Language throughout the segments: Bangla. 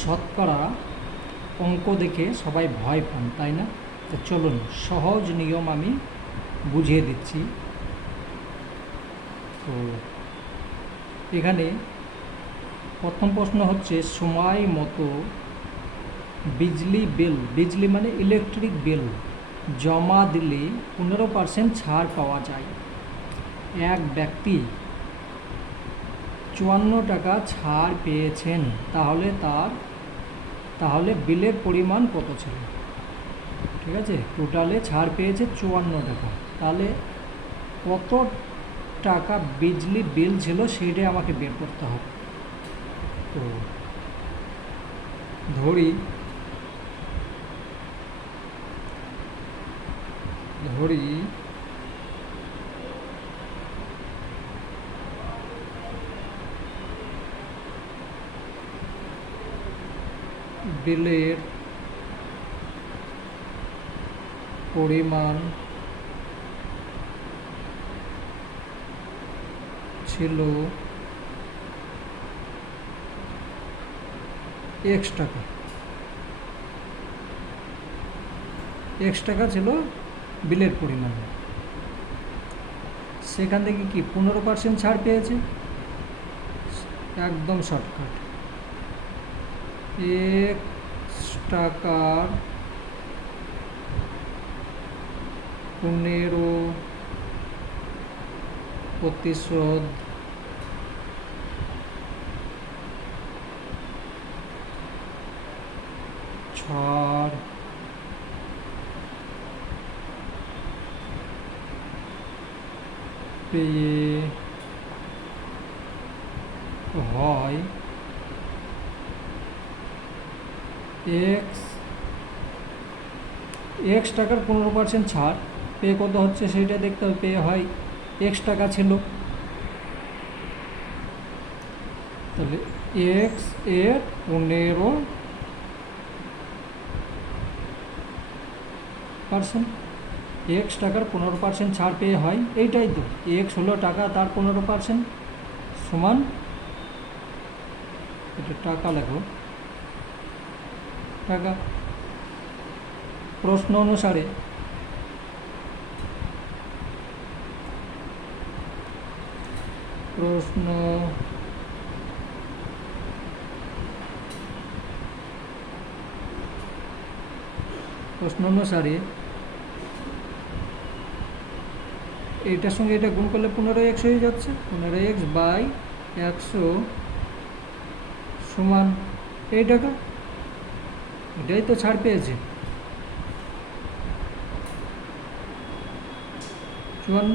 শতকরা অঙ্ক দেখে সবাই ভয় পান, তাই না? তো চলুন সহজ নিয়ম আমি বুঝিয়ে দিচ্ছি। তো এখানে প্রথম প্রশ্ন হচ্ছে, সময় মতো বিজলি মানে ইলেকট্রিক বিল জমা দিলে 15% ছাড় পাওয়া যায়। এক ব্যক্তি 54 টাকা ছাড় পেয়েছেন, তাহলে বিলের পরিমাণ কত ছিল? ঠিক আছে, টোটালে ছাড় পেয়েছে 54 টাকা, তাহলে কত টাকা বিজলি বিল ছিল সেইটাই আমাকে বের করতে হবে। তো ধরি বিলের পরিমাণ ছিল X টাকা। X টাকা ছিল বিলের পরিমাণ। সেখান থেকে কি 15% ছাড় পেয়েছে? একদম শর্টকাট, X টাকার 15% ছাড় পেয়ে হয় X টাকার 15% ছাড় পেয়ে কত হচ্ছে সেটা দেখতে হবে। পেয়ে হয় X টাকা ছিল, তাহলে X এর 15%, X টাকার 15% ছাড় পেয়ে হয়, এইটাই তো। X হলো টাকা, তার 15% সমান, এটা টাকা লেখো, টাকা। প্রশ্ন অনুসারে প্রশ্ন অনুসারে এইটার সঙ্গে এটা গুণ করলে 15x হয়ে যাচ্ছে। 15x/100 সমান এই টাকা, এটাই তো ছাড় পেয়েছে 54।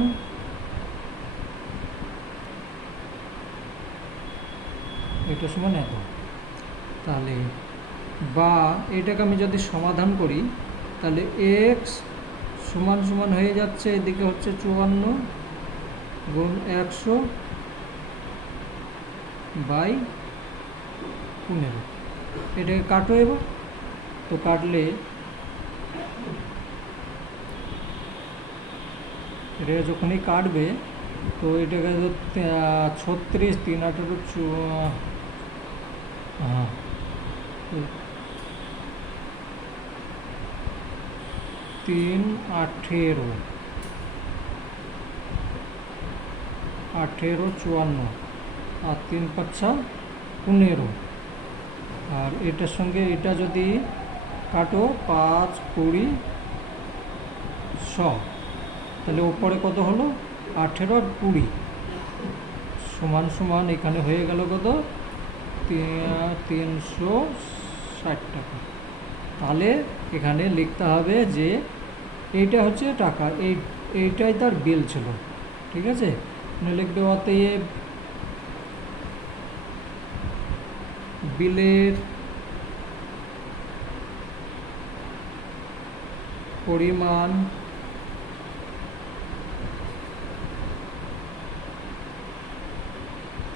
এটা সমান এত। তাহলে বা এটাকে আমি যদি সমাধান করি, তাহলে x সমান সমান হয়ে যাচ্ছে, এদিকে হচ্ছে 54 গুণ 100/15। এটাকে কাটো এবার। তো কাটলে এটা যখনই কাটবে, তো এটাকে 36, 3 18, হ্যাঁ 3 18 54 আর 3 5 15। আর এটার সঙ্গে এটা যদি কাটো 5 20 100, তাহলে ওপরে কত হলো 18 আর 20 সমান সমান এখানে হয়ে গেল কত 360 টাকা। তাহলে এখানে লিখতে হবে যে এইটা হচ্ছে টাকা, এইটাই তার বিল ছিল। ঠিক আছে, লিখবে অতএব বিলের পরিমাণ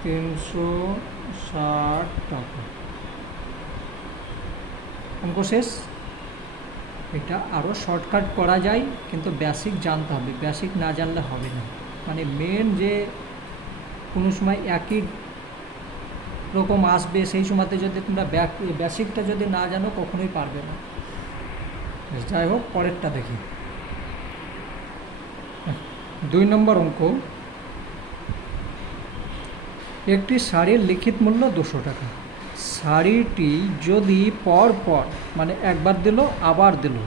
360 টাকা। অঙ্ক শেষ। এটা আরও শর্টকাট করা যায়, কিন্তু বেসিক জানতে হবে, বেসিক না জানলে হবে না। মানে মেন যে কোনো সময় একই রকম আসবে, সেই সময়তে যদি তোমরা বেসিকটা যদি না জানো কখনোই পারবে না। যাই হোক, পরেরটা দেখি। 2 নম্বর অঙ্ক, একটি শাড়ির লিখিত মূল্য 200 টাকা। শাড়িটি যদি পর মানে একবার দিল আবার দিল,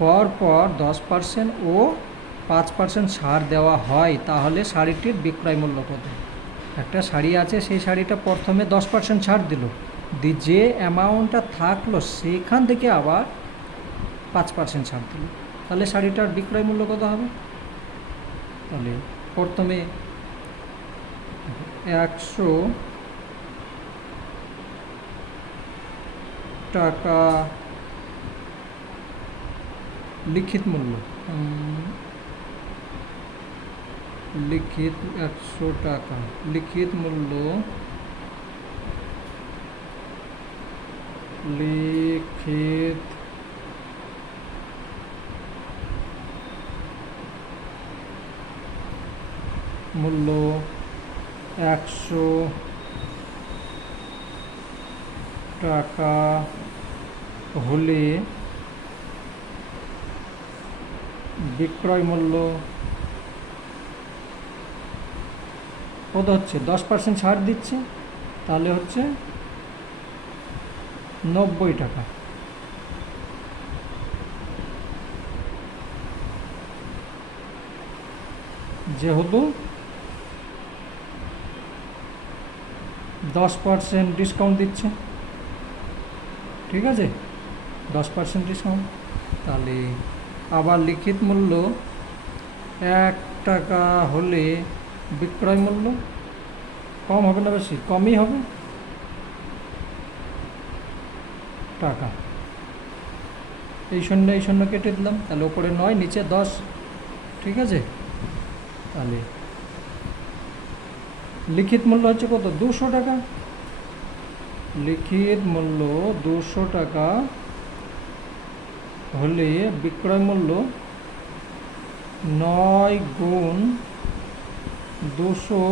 পর 10% ও 5% ছাড় দেওয়া হয়, তাহলে শাড়িটির বিক্রয় মূল্য কত? একটা শাড়ি আছে, সেই শাড়িটা প্রথমে 10% ছাড় দিল, যে অ্যামাউন্টটা থাকলো সেখান থেকে আবার 5% ছাড় দিল, তাহলে শাড়িটার বিক্রয় মূল্য কত হবে? তাহলে প্রথমে 100 টাকা লিখিত মূল্য, লিখিত 100 টাকা লিখিত মূল্য, লিখিত মূল্য 100 টাকা হলে বিক্রয় মূল্য কত হচ্ছে? 10% ছাড় দিচ্ছে, তাহলে হচ্ছে 90 টাকা। যেহেতু 10% ডিসকাউন্ট দিচ্ছে, ঠিক আছে, 10% ডিসকাউন্ট, তাহলে আবার লিখিত মূল্য 1 টাকা হলে বিক্রয় মূল্য কম হবে না বেশি? কমই হবে টাকা। এই শূন্য কেটে দিলাম, তাহলে ওপরে 9 নিচে 10, ঠিক আছে। তাহলে লিখিত মূল্য হচ্ছে কত? 200 টাকা। লিখিত মূল্য 200 টাকা হলে বিক্রয় মূল্য 9 গুণ 200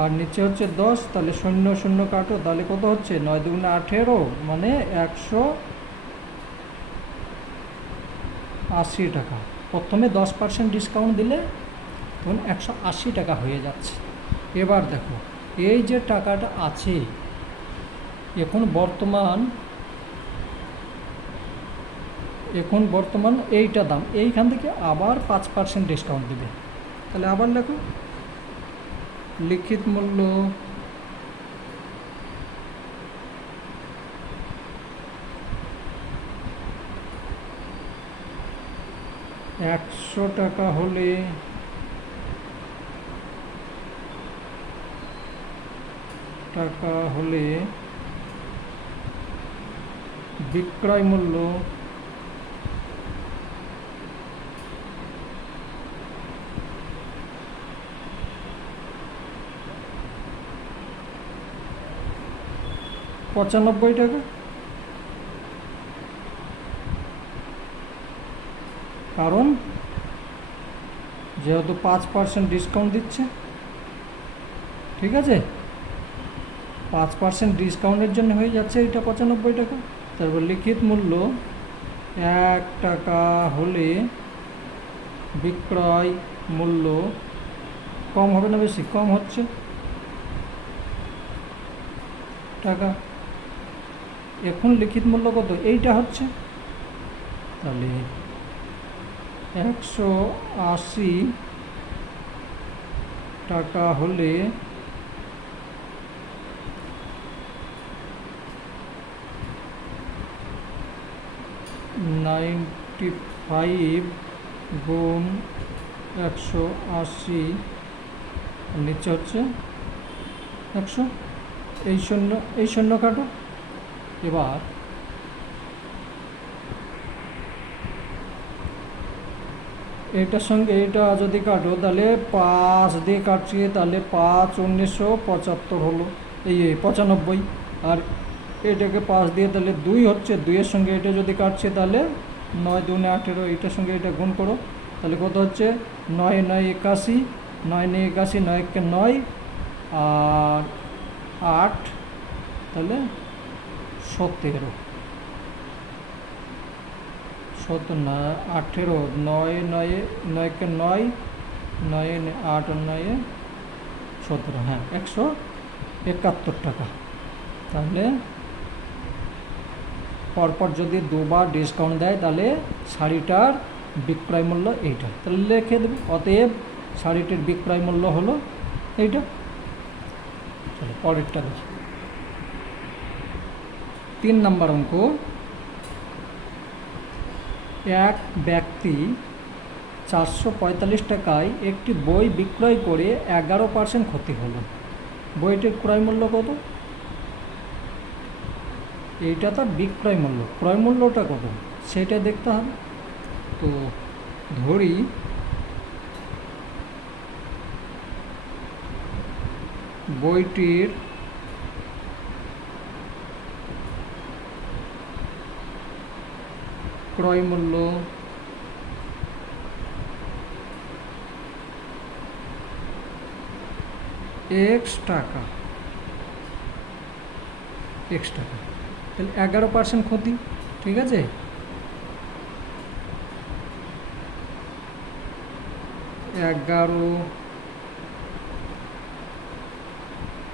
আর নিচে হচ্ছে 10, তাহলে 0 কাটো, তাহলে কত হচ্ছে? 9 দুগুণে 18, মানে 180 টাকা। প্রথমে 10% ডিসকাউন্ট দিলে তখন 180 টাকা হয়ে যাচ্ছে। এবার দেখো, এই যে টাকাটা আছে এখন বর্তমান এইটা দাম, এইখান থেকে আবার 5% ডিসকাউন্ট দেবে, তাহলে আবার দেখো লিখিত মূল্য টাকা হলে বিক্রয় মূল্য 95 টাকা। কারণ যেহেতু 5% ডিসকাউন্ট দিচ্ছে, ঠিক আছে, 5% ডিসকাউন্টের জন্য হয়ে যাচ্ছে এটা 95 টাকা। তারপর লিখিত মূল্য 1 টাকা হলে বিক্রয় মূল্য কম হবে না বেশি? কম হচ্ছে টাকা। এখন লিখিত মূল্য কত? এইটা হচ্ছে, তাহলে 180 টাকা হলে $95 গুণ 180, নিচে হচ্ছে 100, এই শূন্য কাটো। এবার এটার সঙ্গে এটা যদি কাটো, তাহলে 5 দিয়ে কাটছি, তাহলে 5 1975 হলো, এই 95। আর এটাকে 5 দিয়ে তাহলে 2 হচ্ছে, 2-এর সঙ্গে এটা যদি কাটছে তাহলে 9 দুগুণে 18, এটার সঙ্গে এটা গুণ করো, তাহলে কত হচ্ছে? 9 9 81, 9 9 81, 9 1 9, আর 8 তাহলে 17, 18, 9 9কে 9, 9 8 9 17, হ্যাঁ 171 টাকা। তাহলে পরপর যদি দুবার ডিসকাউন্ট দেয় তাহলে শাড়িটার বিক্রয় মূল্য এইটা, তাহলে লিখে দেবে অতএব শাড়িটির বিক্রয় মূল্য হলো এইটা। চলো পরেরটা দেখি। 3 নম্বর অঙ্ক, এক ব্যক্তি 445 টাকায় একটি বই বিক্রয় করে 11% ক্ষতি হলো, বইটির ক্রয় মূল্য কত? এইটা তার বিক্রয় মূল্য, ক্রয় মূল্যটা কত সেটা দেখতে হবে। তো ধরি বইটির ক্রয় মূল্য x টাকা, তাহলে 11% ক্ষতি, ঠিক আছে।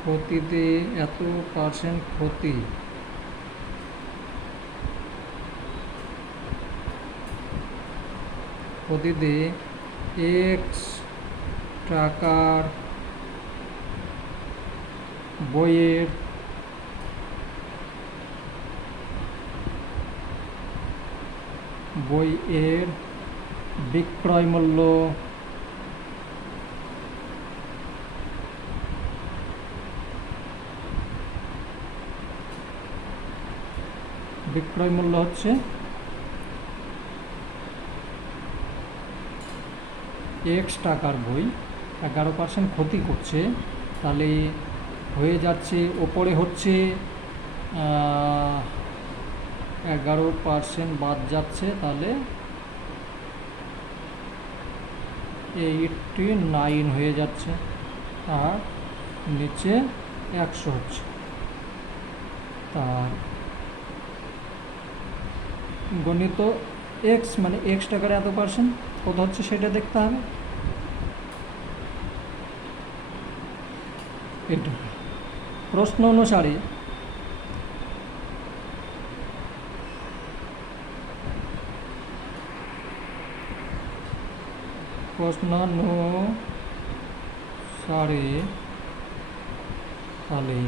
ক্ষতিতে এত পার্সেন্ট ক্ষতি, ক্ষতিতে x টাকার বইয়ের বিক্রয় মূল্য হচ্ছে x টাকার বই, 11% ক্ষতি করছে, তাহলে হয়ে যাচ্ছে ওপরে হচ্ছে 11% বাদ যাচ্ছে, তাহলে 89 হয়ে যাচ্ছে, আর নিচে 100 হচ্ছে। তার গণিত x মানে x টাকার এত পার্সেন্ট কত হচ্ছে সেটা দেখতে হবে। এটা প্রশ্ন অনুসারে তাহলে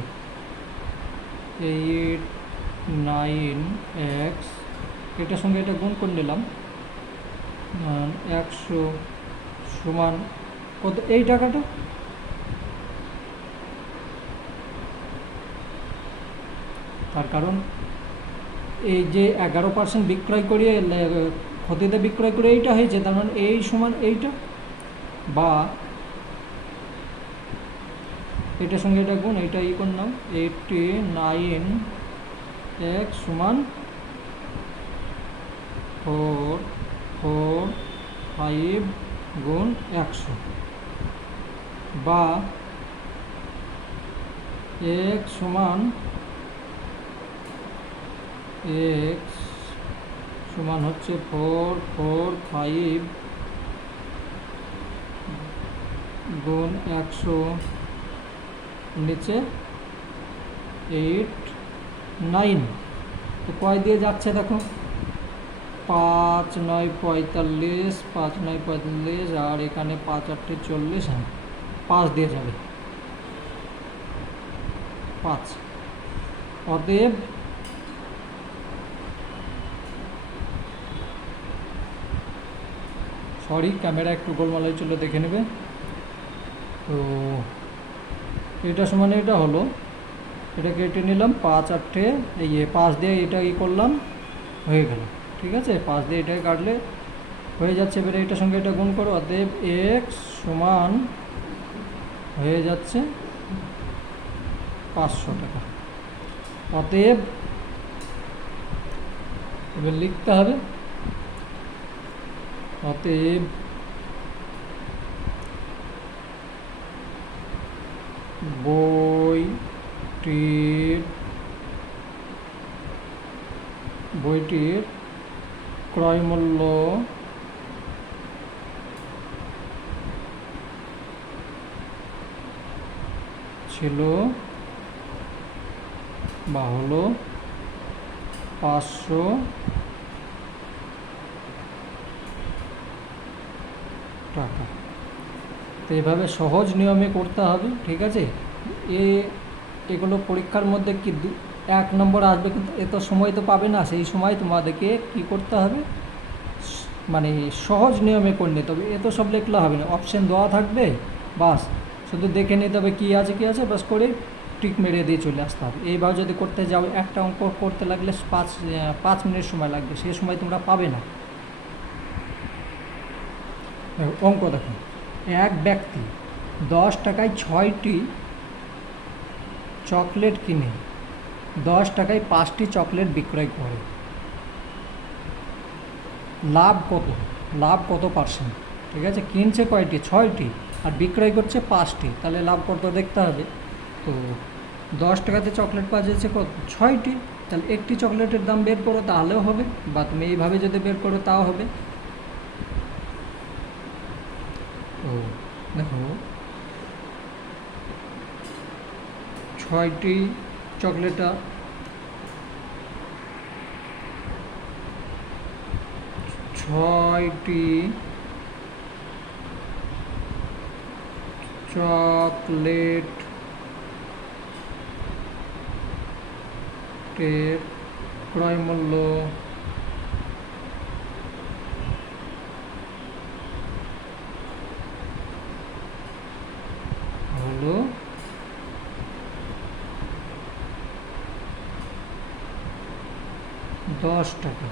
89x, এটার সঙ্গে এটা গুণ করে নিলাম, 100 সমান কত এই টাকাটা, তার কারণ এই যে 11% বিক্রয় করিয়ে ক্ষতিতে বিক্রয় করে এইটা হয়েছে, তার মানে এই সমান এইটা, বা এটার সঙ্গে এটা গুণ, এইটা ই করলাম, 89x সমান 445 গুণ 100, বা x সমান হচ্ছে 445 গুণ 100, নিচে 89, তো কয় দিয়ে যাচ্ছে দেখো, 5 9 45, 5 9 45, আর এখানে 5 8 40, হ্যাঁ 5 দিয়ে যাবে, 5। অতএব ক্যামেরা একটু গোলমালাই চলে দেখে নেবে। তো এটা সমান এটা হলো, এটা কেটে নিলাম, 5 8 এই 5 দিয়ে এটা ই করলাম, হয়ে গেল, ঠিক আছে। 5 দিয়ে এটা কাটলে হয়ে যাচ্ছে, এবারে এটার সঙ্গে এটা গুণ করো, অতএব x সমান হয়ে যাচ্ছে 500 টাকা। অতএব এবার লিখতে হবে, অতএব বইটির ক্রয় মূল্য ছিল বা হলো 500 টাকা। তো এইভাবে সহজ নিয়মে করতে হবে, ঠিক আছে। এগুলো পরীক্ষার মধ্যে কি 1 নম্বর আসবে, কিন্তু এত সময় তো পাবে না। সেই সময় তোমাদেরকে কি করতে হবে, মানে সহজ নিয়মে করে নিতে হবে। এত সব লিখলে হবে না, অপশান দেওয়া থাকবে, বাস শুধু দেখে নিতে হবে কী আছে বাস করে টিক মেরে দিয়ে চলে আসতে হবে। এইভাবে যদি করতে যাও, একটা অঙ্ক করতে লাগলে 5 মিনিট সময় লাগবে, সেই সময় তোমরা পাবে না। অঙ্ক দেখো, এক ব্যক্তি 10 টাকায় 6টি চকলেট কিনে 10 টাকায় 5টি চকলেট বিক্রয় করে। লাভ কত পার্সেন্ট? ঠিক আছে, কিনছে কয়টি? 6টি, আর বিক্রয় করছে 5টি, তাহলে লাভ কত দেখতে হবে। তো 10 টাকাতে চকলেট পাওয়া যাচ্ছে কত? 6টি, তাহলে একটি চকলেটের দাম বের করো, তাহলেও হবে, বা তুমি এইভাবে যদি বের করো তাও হবে। তো দেখো, 6টি চকলেটটা চকলেটের ক্রয় মূল্য হলো 10 টাকা।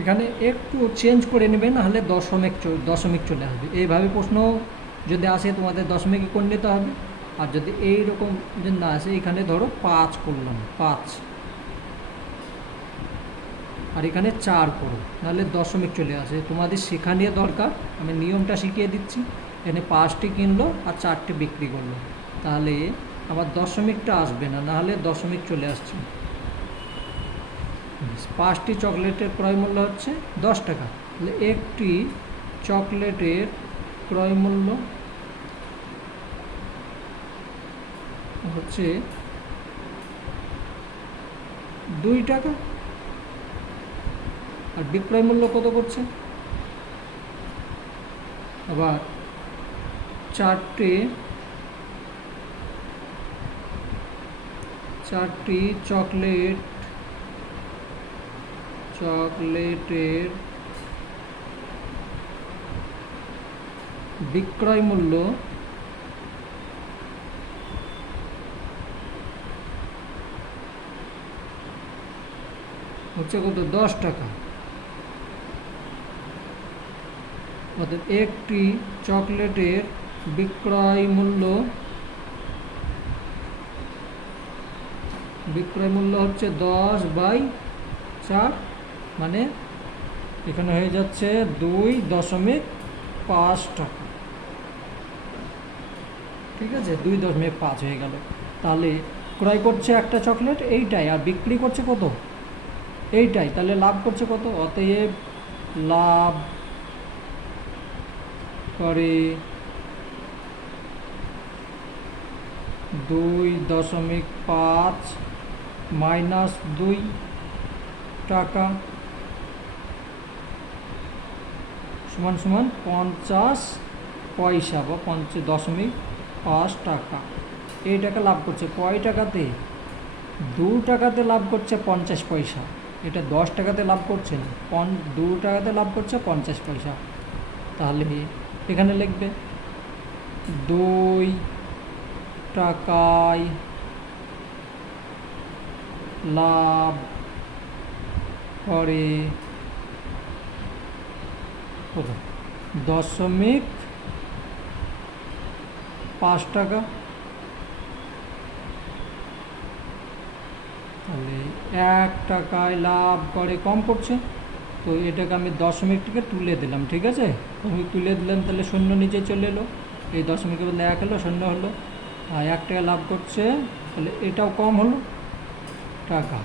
এখানে একটু চেঞ্জ করে নেবে, না হলে দশমিক চলে আসবে। এইভাবে প্রশ্ন যদি আসে তোমাদের দশমিকই করে নিতে হবে। আর যদি এইরকম যদি না আসে, এখানে ধরো 5 করলাম, 5, আর এখানে 4 করো, নাহলে দশমিক চলে আসে। তোমাদের শেখা নিয়ে দরকার, আমি নিয়মটা শিখিয়ে দিচ্ছি। এখানে 5টি কিনলো আর 4টি বিক্রি করলো, তাহলে আবার দশমিকটা আসবে না, নাহলে দশমিক চলে আসছে। 5টি চকলেটের ক্রয় মূল্য হচ্ছে 10 টাকা, তাহলে একটি চকলেটের ক্রয় মূল্য হচ্ছে 2 টাকা, আর বিক্রয় মূল্য কত করছে? আবার 4টি চকলেটের বিক্রয় মূল্য হচ্ছে কত? 10 টাকা। অর্থাৎ একটি চকলেটের বিক্রয় মূল্য হচ্ছে 10/4, মানে এখানে হয়ে যাচ্ছে 2.5 টাকা। ঠিক আছে, 2.5 হয়ে গেল। তাহলে ক্রয় করছে একটা চকলেট এইটাই, আর বিক্রি করছে কত? এইটাই, তাহলে লাভ করছে কত? অতএব লাভ করে 2.5 মাইনাস 2 টাকা সমান 50 পয়সা, বা 50.5 টাকা। এই টাকা লাভ করছে কয় টাকাতে? 2 টাকাতে লাভ করছে 50 পয়সা। এটা 10 টাকাতে লাভ করছে না, 2 টাকাতে লাভ করছে 50 পয়সা। তাহলে এখানে লিখবে 2 টাকায় লাভ করে কত? 0.5 টাকা। তাহলে 1 টাকায় লাভ করে কম করছে, তো এটাকে আমি দশমিক থেকে তুলে দিলাম, ঠিক আছে? আমি তুলে দিলাম, তাহলে শূন্য নিচে চলে এলো, এই দশমিকের বদলে 1 হলো, শূন্য হলো, আর 1 টাকা লাভ করছে, তাহলে এটাও কম হলো টাকা।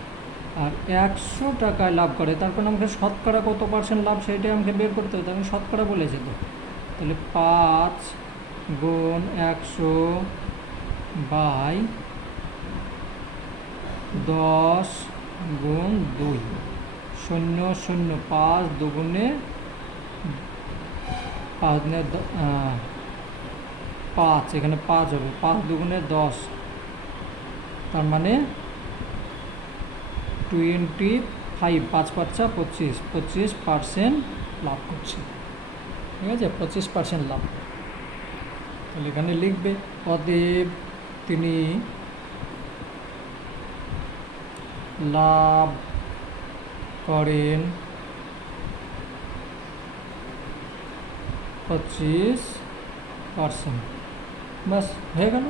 আর 100 টাকায় লাভ করে, তারপর আমাকে শতকরা কত পার্সেন্ট লাভ সেটাই আমাকে বের করতে হবে, আমি শতকরা বলেছে তো। তাহলে 5 গুণ 100 বাই 10 গুণ 2, 0 0, 5 দুগুণে 5 5, এখানে 5 হবে, 5 দুগুণে 10, তার মানে 25, 5 5 25% লাভ করছে, ঠিক আছে? 25% লাভ। তাহলে এখানে লিখবে অতএব তিনি লাভ করেন 25%। বাস হয়ে গেল।